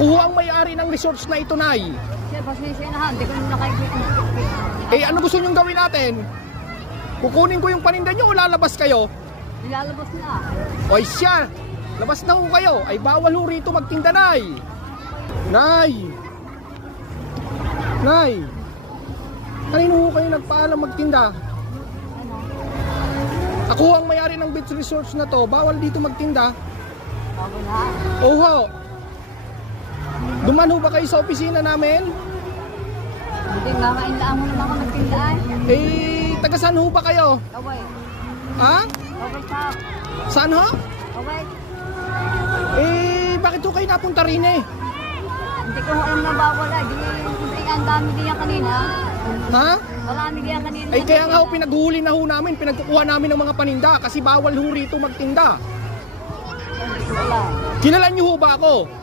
Ako ho ang may-ari ng resorts na ito, Nay. Sir, pasensya na, hindi ko na nakikita. Eh, ano gusto nyong gawin natin? Kukunin ko yung paninda nyo o lalabas kayo? Nilalabas na. Oy siya, labas na ho kayo. Ay bawal ho rito magtinda, Nay. Nay! Nay! Kanino ho kayo nagpaalam magtinda? Ano? Ako ang may-ari ng beach resorts na to. Bawal dito magtinda. Bago na. Oo ho. Duman ho ba kayo sa opisina namin? Hindi nga kainlaan mo naman ako nagtindaan. Eh, taga saan ho ba kayo? Kaway. Ha? Kaway sa. Saan ho? Kaway. Eh, bakit ho kayo napunta rin eh? Hindi ko alam na bawal ah. Hindi ang dami diyan kanina. Ha? Marami diyan kanina. Ay kaya nga ho, pinaghuli na ho namin, pinagkukuha namin ng mga paninda kasi bawal ho rito magtinda. Wala. Kilala niyo ho ba ako?